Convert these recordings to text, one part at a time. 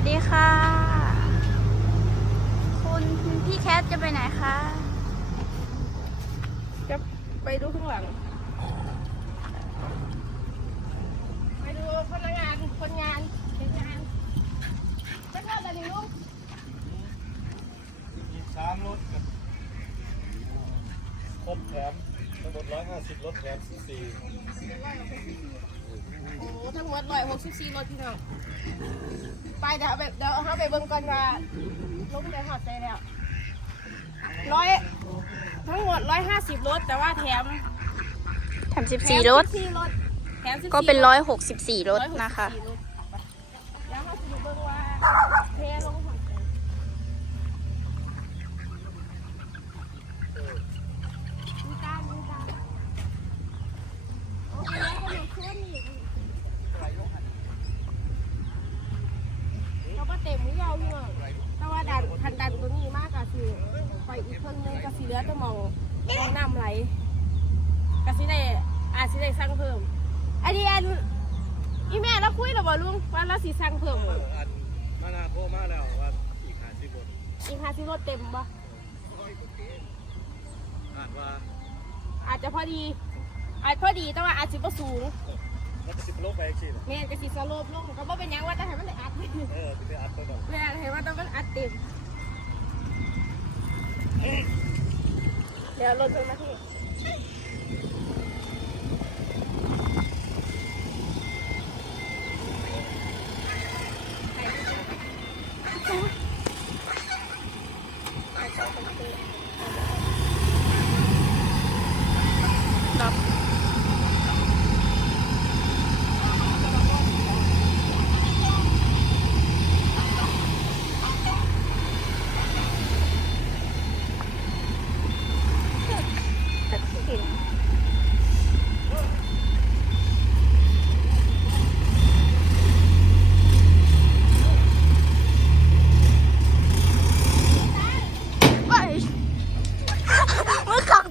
วัสดีค่ะ คุณพี่แคทจะไปไหนคะ จะไปดูข้างหลัง ไปดูพนักงานคนงานเห็นงานจะเข้าแต่ดีลูกมีสามรถกับครบแถมทั้งหมดร้อยห้าสิบรถแถมสี่ โอ้ทั้งหมดร้อยหกสิบสี่รถพี่น้องไปเดี๋ยวเอาไปเดี๋ยวเอาไปเบิ่งก่อนว่าลงได้หอดใจแล้วร้อยทั้งหมดร้อยห้าสิบรถแต่ว่าแถมแถม14รถแถม14รถแถม14ก็เป็น164รถนะคะ164รถแล้วเขาจะดูเบิ่งว่าเทลงหอดใจมีตามีตาโอเคแล้วก็มาขึ้นอีกเราก็เต็มไม่ยาวพี่น้องแต่ว่าดันคันดันตัวนี้มากก็คือไปอีกคนนึง ก็สีเหลือแตัวมองมองน้ำไหลก็สิได้อาจสิได้สั่งเพิ่มอันนี้อันอีแม่เราคุยหรือเปล่าลุงว่าเราสิสั่งเพิ่มเอออันมานาโคมาแล้วว่าอีกห้าสิบบนอีกห้าสิบรถเต็มปะอ่านว่าอาจจะพอดี อาจพอดีแต่ว่าอาจสิบ่สูงแล้วจะสิบโลกไปอีกทีนะแม่จะสิสโลปลงก็บ่เป็นหยังว่าแต่ให้มันได้อัดเออจะไปอัดตัวหน่อยแม่เห็นว่าต้องมันอัดเต็ม เดี๋ยวรถจะมาที่ดับ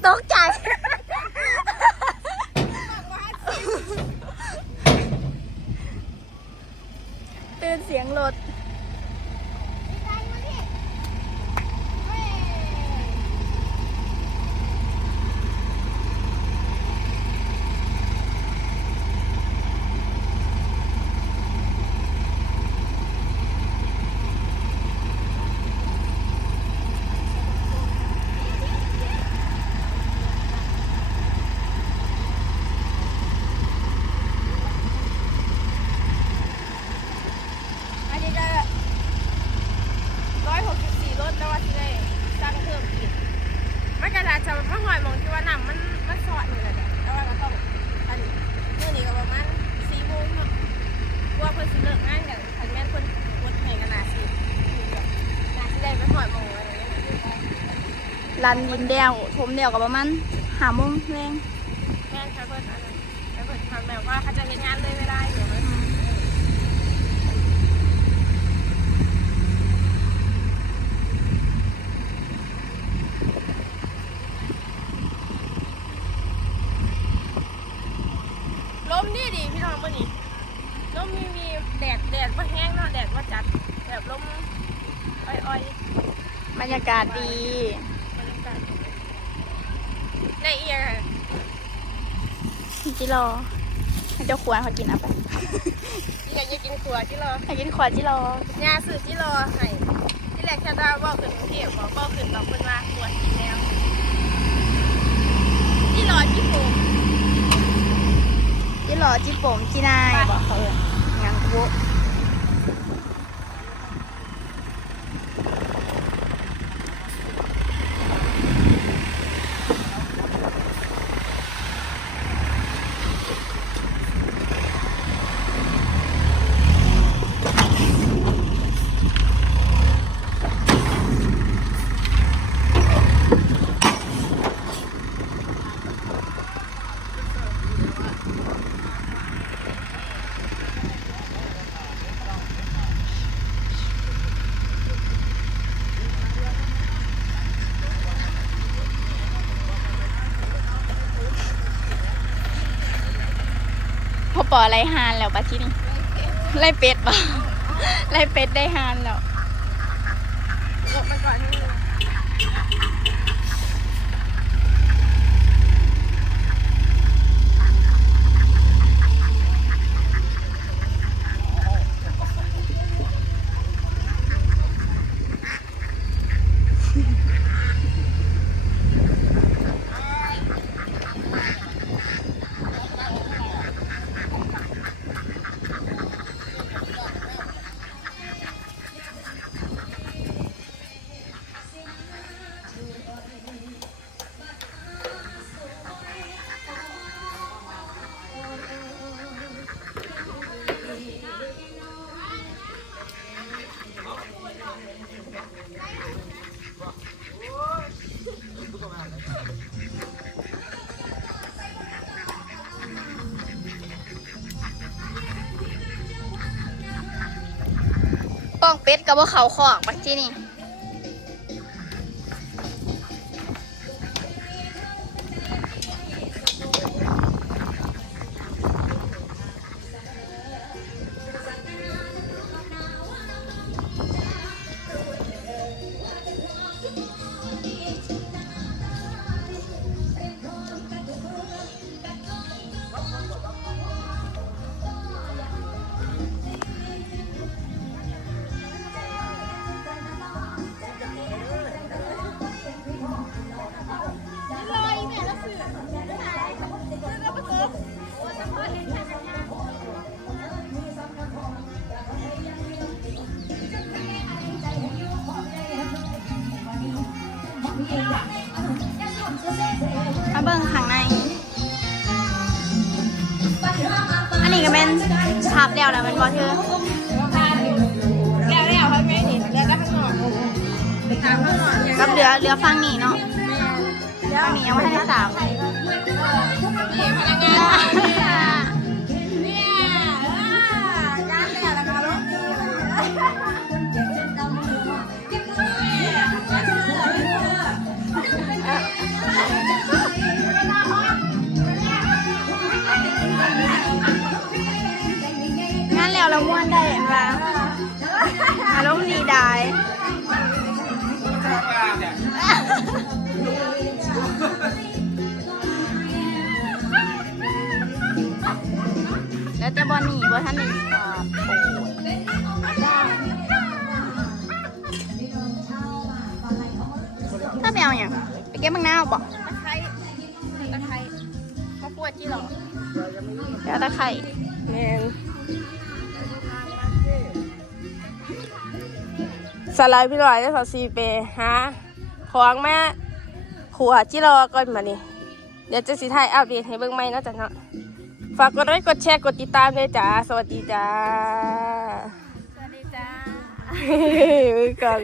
ตกใจ ตื่นเสียงรถ อันนี้ก็ร้อยหกสิบสี่รถแล้วว่าที่ได้สั่งเพิ่มอีกมันกระดาษจะ มาหอยมองที่ว่าน้ำมันมันสอดนี่แหละเนี่ยแต่ว่าก็ต้องอันนี้เมื่อนี้ก็ประมาณสี่โมงเนาะกลัว่าเพิ่นสิเลิกงานกันทันแม่นเพิ่นกดให้กันนาสินาสิได้ไปหอยมองอะไรอย่างเงี้ยรันดินเดียวทมเดียวกับประมาณหาโมงแรงแม่นค่ะเพิ่นอันนั้นแล้วเพิ่นทำแบบว่าเขาจะเฮ็ดงานเลยเวลาอยู่มันลมนี่ ดีพี่น้องป่ะนี่ลมมีมีแดดแดดว่าแห้งเนาะแดดว่าจัดแบบลมอ่อยบรรยากาศดีๆบรรยากาศในเอียร์จิรอให้เจ้าควรเขากินเอาไปเอียร์จะกินขัวที่รอให้กินขวดจิรอยาสื่อที่รอให้ที่แรกแค่ว่าบอกขึ้นกรุงเทพบอกบอกขึ้นเราเพิ่นว่าขวดกินแล้วที่รอที่ผมจิร อจิผมจินายบอกเขาเลยยังกุ พอปอไรฮานแล้วปะที่นี่ไรเป็ดปะเอาไล่เป็ดได้ฮานแล้วหลบมันก่อนที่นึ องเป็ดกับว่าเขาขอกบักที่นี่ แล้วแหละมันบอเธอแล้วแล้วเขาไม่เห็นแล้วก็ข้างนอกนอนกับเรือเรือฟังนี่เนาะฟังนี่ยังไม่ได้สาม ท่านหนึ่งอ่าถ้าไปเอาอย่างไปเก็บมังนาวบอกตะไคร้ตะไคร้มะกรูดที่หรอเดี๋ยวตะไคร่แมนสไลด์พี่ลอยได้ขอซีเปฮะของแม่ขัวจิรอก่อนมาดิเดี๋ยวจะสิถ่ายอัปเดตให้เบิ่งใหม่นาะจ้ะเนาะ ฝากกดไลค์กดแชร์กดติดตามด้วยจ้าสวัสดีจ้าสวัสดีจ้า มือก่อน